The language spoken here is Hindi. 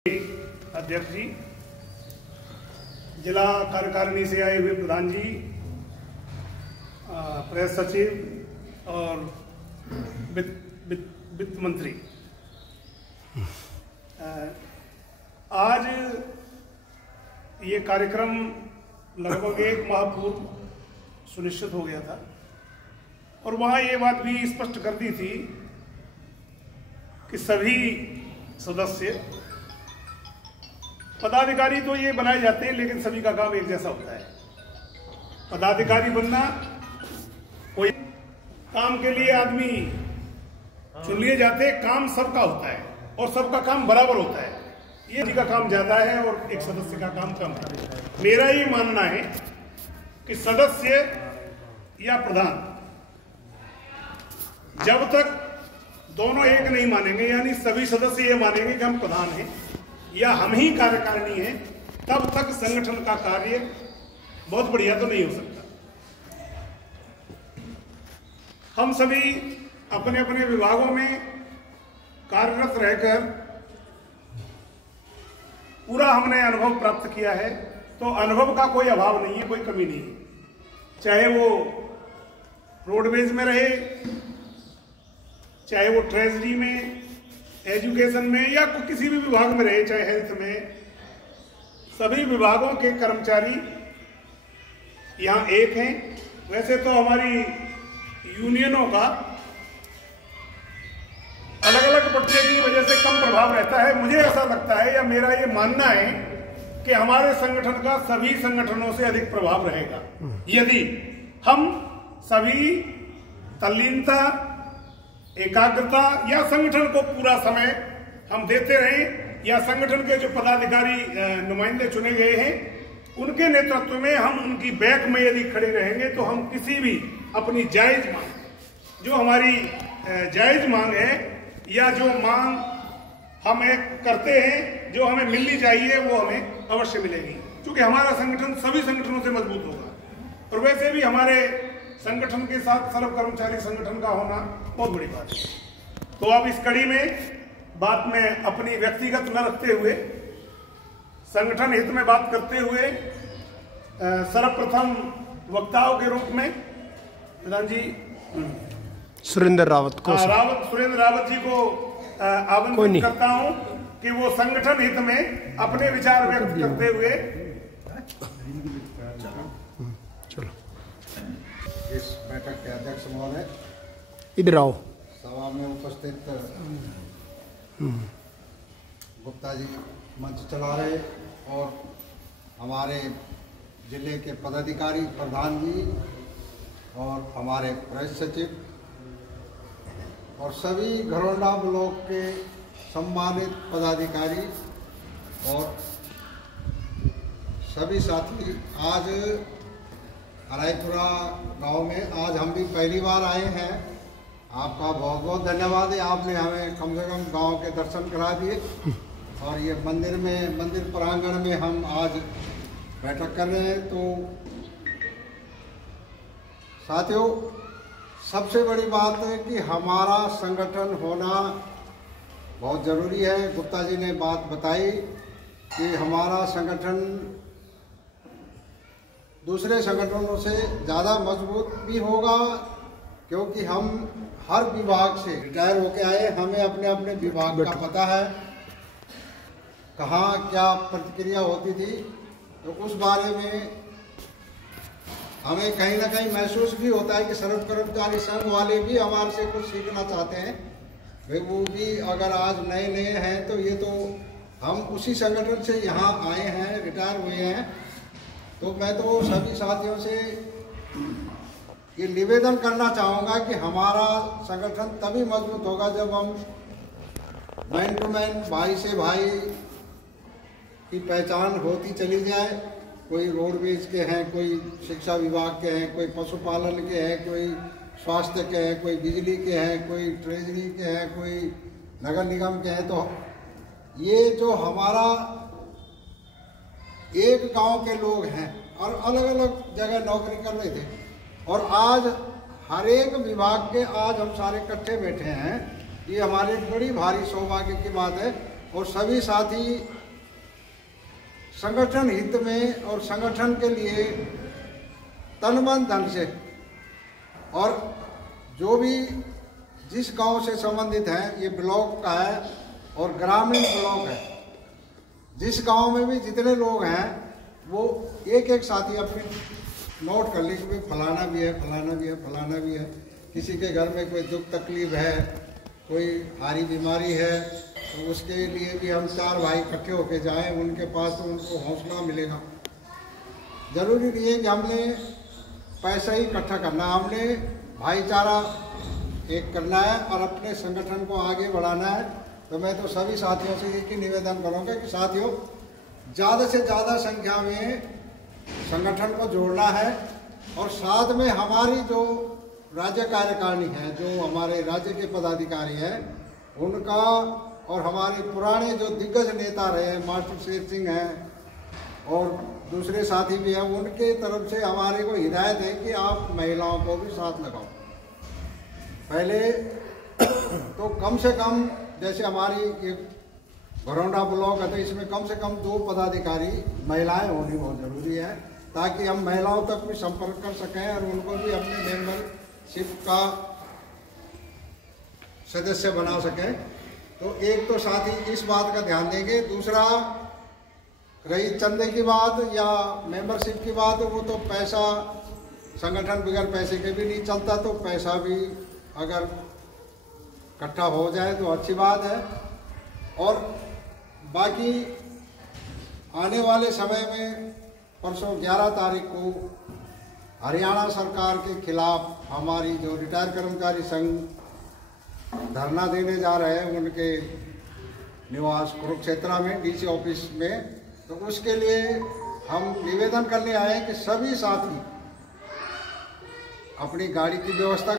अध्यक्ष जी, जिला कार्यकारिणी से आए हुए प्रधान जी, प्रेस सचिव और वित्त मंत्री, आज ये कार्यक्रम लगभग 1 माह पूर्व सुनिश्चित हो गया था और वहाँ ये बात भी स्पष्ट कर दी थी कि सभी सदस्य पदाधिकारी तो ये बनाए जाते हैं, लेकिन सभी का काम एक जैसा होता है। पदाधिकारी बनना, कोई काम के लिए आदमी चुन लिए जाते हैं, काम सबका होता है और सबका काम बराबर होता है। ये किसी का काम ज्यादा है और एक सदस्य का काम कम है। मेरा ये मानना है कि सदस्य या प्रधान जब तक दोनों एक नहीं मानेंगे, यानी सभी सदस्य ये मानेंगे कि हम प्रधान हैं या हम ही कार्यकारिणी हैं, तब तक संगठन का कार्य बहुत बढ़िया तो नहीं हो सकता। हम सभी अपने अपने विभागों में कार्यरत रहकर पूरा हमने अनुभव प्राप्त किया है, तो अनुभव का कोई अभाव नहीं है, कोई कमी नहीं है। चाहे वो रोडवेज में रहे, चाहे वो ट्रेजरी में, एजुकेशन में या किसी भी विभाग में रहे, चाहे हेल्थ में, सभी विभागों के कर्मचारी यहाँ एक हैं। वैसे तो हमारी यूनियनों का अलग अलग पर्चे की वजह से कम प्रभाव रहता है। मुझे ऐसा लगता है या मेरा ये मानना है कि हमारे संगठन का सभी संगठनों से अधिक प्रभाव रहेगा यदि हम सभी तल्लीनता, एकाग्रता या संगठन को पूरा समय हम देते रहें, या संगठन के जो पदाधिकारी नुमाइंदे चुने गए हैं उनके नेतृत्व में हम उनकी बैक में यदि खड़े रहेंगे, तो हम किसी भी अपनी जायज मांग, जो हमारी जायज मांग है या जो मांग हम करते हैं, जो हमें मिलनी चाहिए, वो हमें अवश्य मिलेगी, क्योंकि हमारा संगठन सभी संगठनों से मजबूत होगा। और वैसे भी हमारे संगठन के साथ सर्व कर्मचारी संगठन का होना बहुत बड़ी बात है। तो अब इस कड़ी में बात में अपनी व्यक्तिगत न रखते हुए, संगठन हित में बात करते हुए, सर्वप्रथम वक्ताओं के रूप में प्रधान जी सुरेंद्र रावत सुरेंद्र रावत जी को आमंत्रित करता हूं कि वो संगठन हित में अपने विचार व्यक्त करते हुए। इस बैठक के अध्यक्ष महोदय, इधर आओ, सभा में उपस्थित गुप्ता जी मंच चला रहे और हमारे जिले के पदाधिकारी, प्रधान जी और हमारे प्रेस सचिव और सभी घरोंडा ब्लॉक के सम्मानित पदाधिकारी और सभी साथी, आज हराईपुरा गांव में आज हम भी पहली बार आए हैं। आपका बहुत बहुत धन्यवाद है, आपने हमें कम से कम गांव के दर्शन करा दिए और ये मंदिर प्रांगण में हम आज बैठक कर रहे हैं। तो साथियों, सबसे बड़ी बात है कि हमारा संगठन होना बहुत ज़रूरी है। गुप्ता जी ने बात बताई कि हमारा संगठन दूसरे संगठनों से ज़्यादा मजबूत भी होगा, क्योंकि हम हर विभाग से रिटायर होके आए, हमें अपने अपने विभाग का पता है, कहाँ क्या प्रतिक्रिया होती थी। तो उस बारे में हमें कहीं ना कहीं महसूस भी होता है कि सर्व कर्मचारी संघ वाले भी हमारे से कुछ सीखना चाहते हैं। वे वो भी अगर आज नए नए हैं, तो ये तो हम उसी संगठन से यहाँ आए हैं, रिटायर हुए हैं। तो मैं तो सभी साथियों से ये निवेदन करना चाहूँगा कि हमारा संगठन तभी मजबूत होगा जब हम मैन टू मैन, भाई से भाई की पहचान होती चली जाए। कोई रोडवेज के हैं, कोई शिक्षा विभाग के हैं, कोई पशुपालन के हैं, कोई स्वास्थ्य के हैं, कोई बिजली के हैं, कोई ट्रेजरी के हैं, कोई नगर निगम के हैं। तो ये जो हमारा एक गांव के लोग हैं और अलग अलग जगह नौकरी कर रहे थे, और आज हर एक विभाग के आज हम सारे इकट्ठे बैठे हैं। ये हमारे बड़ी भारी सौभाग्य की बात है और सभी साथी संगठन हित में और संगठन के लिए तन मन धन से, और जो भी जिस गांव से संबंधित है, ये ब्लॉक का है और ग्रामीण ब्लॉक है, जिस गांव में भी जितने लोग हैं वो एक एक साथी अपने नोट कर ले कि भाई फलाना भी है, फलाना भी है, फलाना भी है। किसी के घर में कोई दुख तकलीफ है, कोई भारी बीमारी है, तो उसके लिए भी हम 4 भाई इकट्ठे होके जाएं उनके पास, तो उनको हौसला मिलेगा। जरूरी नहीं है कि हमने पैसा ही इकट्ठा करना, हमने भाईचारा एक करना है और अपने संगठन को आगे बढ़ाना है। तो मैं तो सभी साथियों से एक ही निवेदन करूँगा कि साथियों, ज़्यादा से ज़्यादा संख्या में संगठन को जोड़ना है, और साथ में हमारी जो राज्य कार्यकारिणी है, जो हमारे राज्य के पदाधिकारी हैं, उनका और हमारे पुराने जो दिग्गज नेता रहे, मास्टर शेर सिंह हैं और दूसरे साथी भी हैं, उनके तरफ से हमारे को हिदायत है कि आप महिलाओं को भी साथ लगाओ। पहले तो कम से कम, जैसे हमारी ये घरौंडा ब्लॉक है, तो इसमें कम से कम 2 पदाधिकारी महिलाएं होनी बहुत ज़रूरी है, ताकि हम महिलाओं तक भी संपर्क कर सकें और उनको भी अपने मेंबरशिप का सदस्य बना सकें। तो एक तो साथी इस बात का ध्यान देंगे। दूसरा, रही चंदे की बात या मेंबरशिप की बात, वो तो पैसा, संगठन बगैर पैसे के भी नहीं चलता, तो पैसा भी अगर इकट्ठा हो जाए तो अच्छी बात है। और बाकी आने वाले समय में परसों 11 तारीख को हरियाणा सरकार के खिलाफ हमारी जो रिटायर कर्मचारी संघ धरना देने जा रहे हैं उनके निवास कुरुक्षेत्र में, डीसी ऑफिस में, तो उसके लिए हम निवेदन करने आए हैं कि सभी साथी अपनी गाड़ी की व्यवस्था